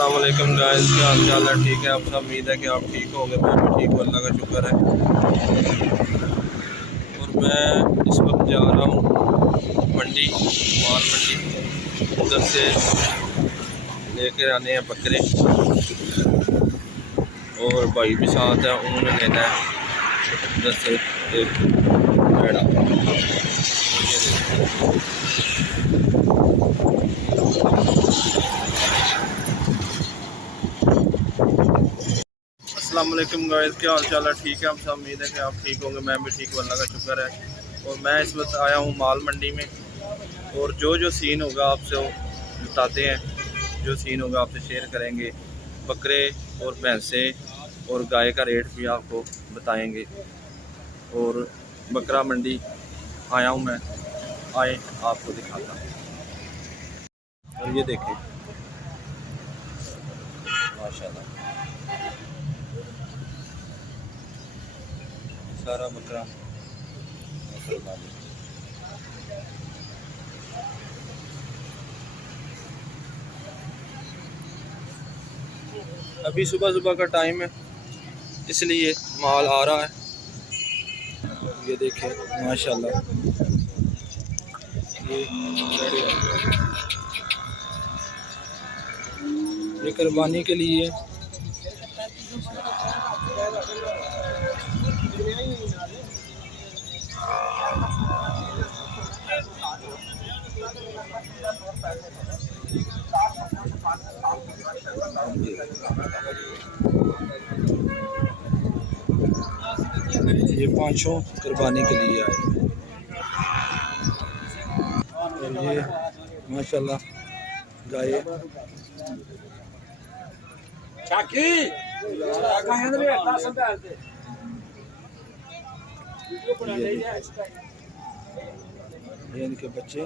अस्सलाम वालेकुम गाइस, क्या हाल चाल है? ठीक है, आप सब उम्मीद है कि आप ठीक होंगे। मैं भी ठीक हूँ, अल्लाह का शुक्र है। और मैं इस वक्त जा रहा हूँ मंडी, माल मंडी। उधर से लेकर आने हैं बकरे और भाई भी साथ है, उन्होंने लेना है उधर से एक भेड़ा। अस्सलाम वालेकुम गाइस, क्या हाल चाल है? ठीक है, हम सब उम्मीद है कि आप ठीक होंगे। मैं भी ठीक हूँ, अल्लाह का शुक्र है। और मैं इस वक्त आया हूँ माल मंडी में, और जो सीन होगा आपसे वो बताते हैं। जो सीन होगा आपसे शेयर करेंगे। बकरे और भैंसें और गाय का रेट भी आपको बताएंगे। और बकरा मंडी आया हूँ मैं, आए आपको दिखाता हूँ। और ये देखें माशाल्लाह, सारा बकरा अभी सुबह सुबह का टाइम है, इसलिए माल आ रहा है। ये देखें माशाल्लाह, ये कुर्बानी के लिए ये पांचों कुर्बानी के लिए आए। और ये माशाल्लाह गाय ये इनके बच्चे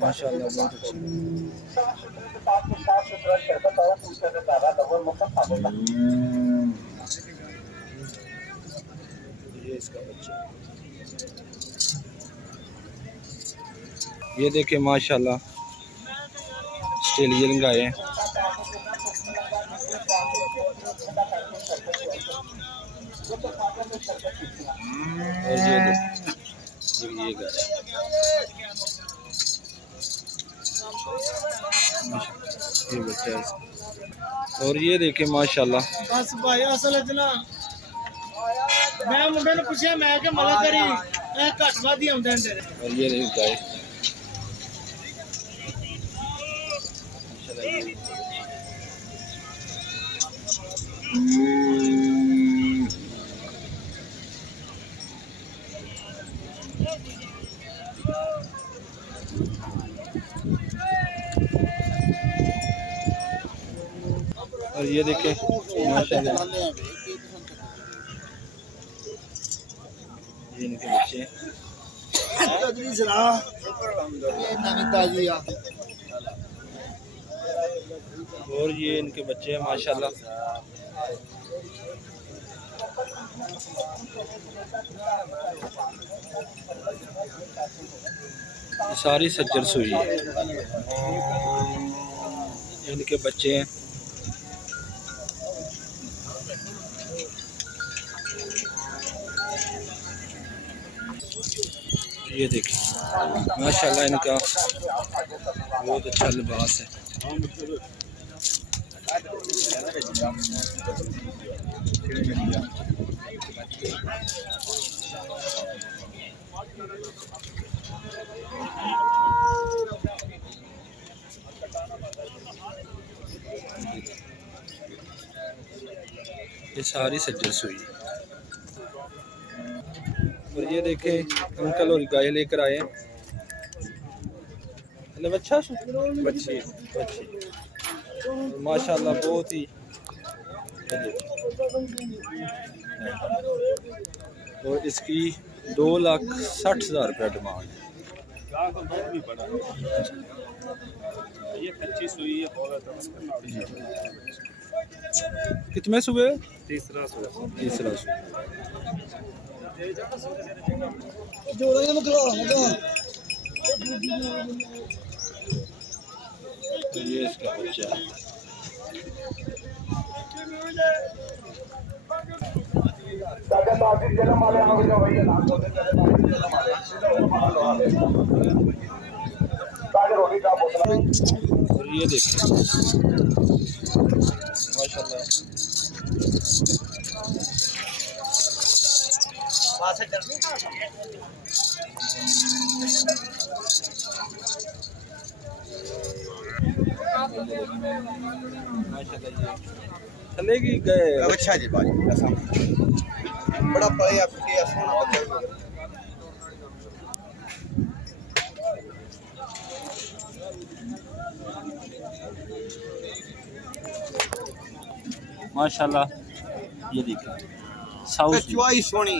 माशाल्लाह बहुत अच्छे। ये इसका बच्चा, ये देखे माशाल्लाह ऑस्ट्रेलियन गाय हैं। और ये गाय ये बच्चा है इसका। और ये देखे माशाल्लाह, बस भाई असल इतना मैं मुंडे ने पूछा, मैं कि मला करी घट वादी आउंदे ने तेरे। और ये रही गाय और ये देखें माशाल्लाह, ये इनके बच्चे। और ये इनके बच्चे हैं माशाल्लाह। ये सारी सज्जर सुई है, इनके बच्चे हैं। ये देखिए माशाल्लाह, इनका बहुत अच्छा लिबास है। ये सारी सज्जर सुई है। और ये देखें अंकल और गाय लेकर आए हैं। बच्चा बच्ची माशाल्लाह बहुत ही। और इसकी 2,60,000 रुपया डिमांड है। ये कच्ची सुई है, कितने सुबह? तीसरा सुई। जोड़ा में खिला ये इसका बच्चा है। और ये देखिए माशाल्लाह, माशाल्लाह चलेगी गए। अच्छा जी बाजी बड़ा पड़े आपके सोना बच्चा माशाल्लाह, ये देखिए साउथ चुआई सोनी।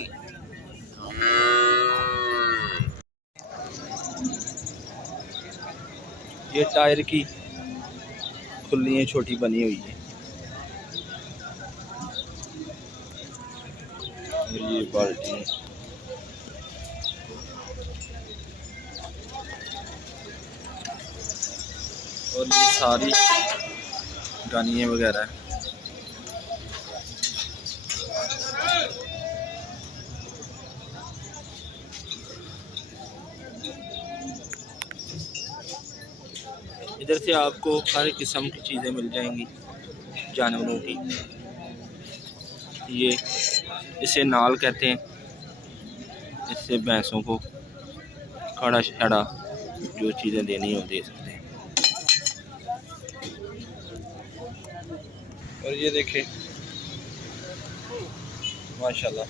ये टायर की खुलियाँ छोटी बनी हुई है। और ये बाल्टी है। और ये सारी गानियाँ वगैरह है। इधर से आपको हर किस्म की चीज़ें मिल जाएंगी जानवरों की। ये इसे नाल कहते हैं। इससे भैंसों को खड़ा छड़ा जो चीज़ें देनी हो दे सकते हैं। और ये देखें माशाल्लाह,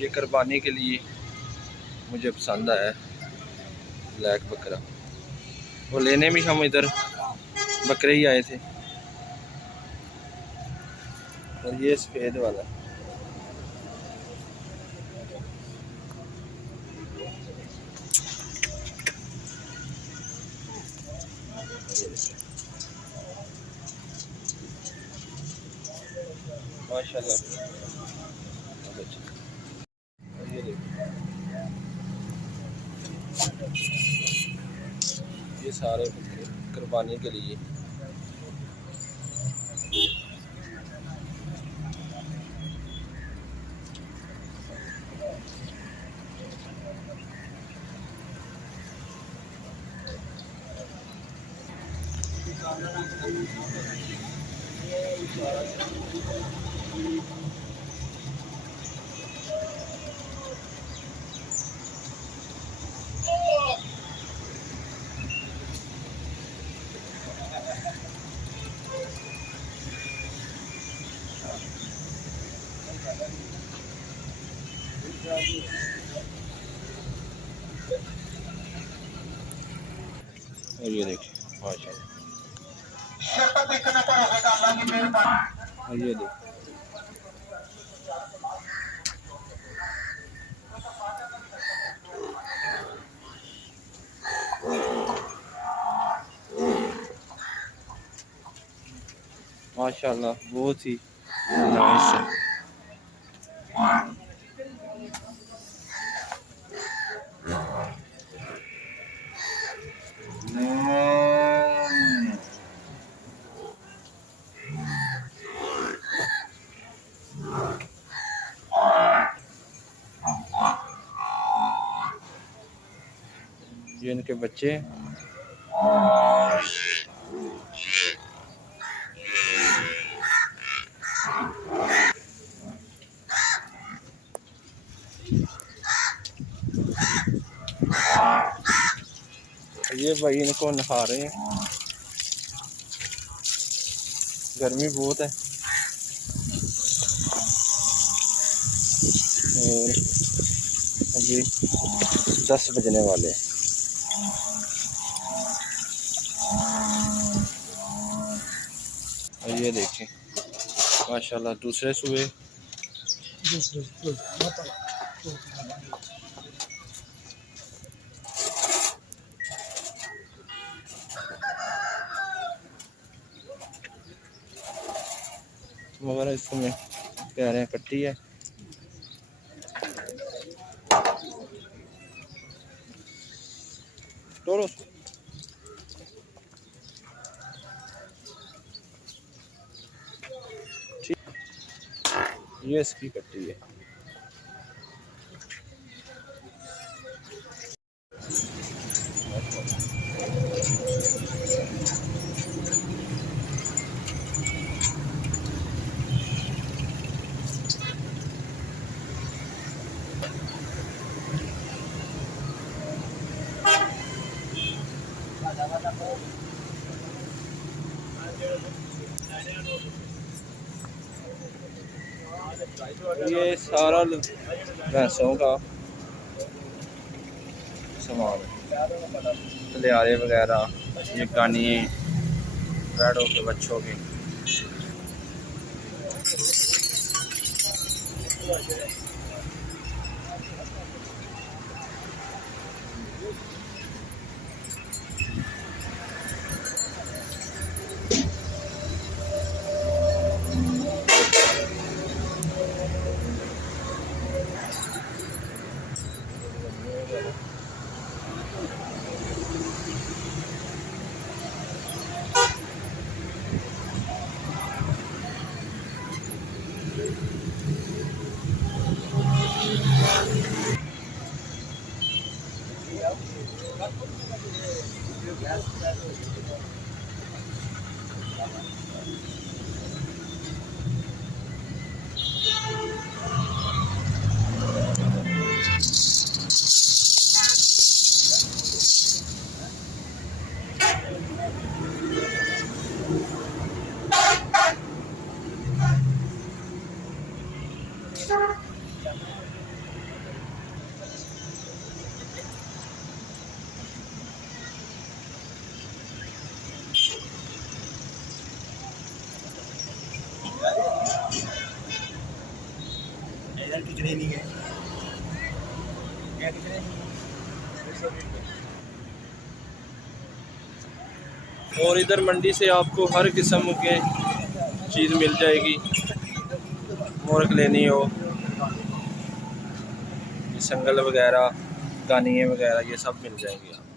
ये कुर्बानी के लिए मुझे पसंद आया ब्लैक बकरा। वो लेने भी हम इधर बकरे ही आए थे। और ये सफ़ेद वाला माशाल्लाह। और ये देखिए ये सारे बकरे कुर्बानी के लिए। और ये देखिए माशाल्लाह। और ये देखिए माशाल्लाह, बहुत ही नाइस है। ये इनके बच्चे हैं। ये भाई इनको नहा रहे हैं, गर्मी बहुत है। और अभी 10 बजने वाले हैं। और ये देखें माशाल्लाह दूसरे सूबे मगर इसमें कह रहे हैं कट्टी है। छोड़ो उसको। ये इसकी कट्टी है। ये सारा भैंसों का सामान, लियारे वगैरह, ये गानिए बैड़ों के बच्चों के। इधर किचड़े नहीं है, क्या किचड़े नहीं और इधर मंडी से आपको हर किस्म के चीज़ मिल जाएगी। मुर्ग लेनी हो, संगल वगैरह, गानिये वगैरह, ये सब मिल जाएंगे।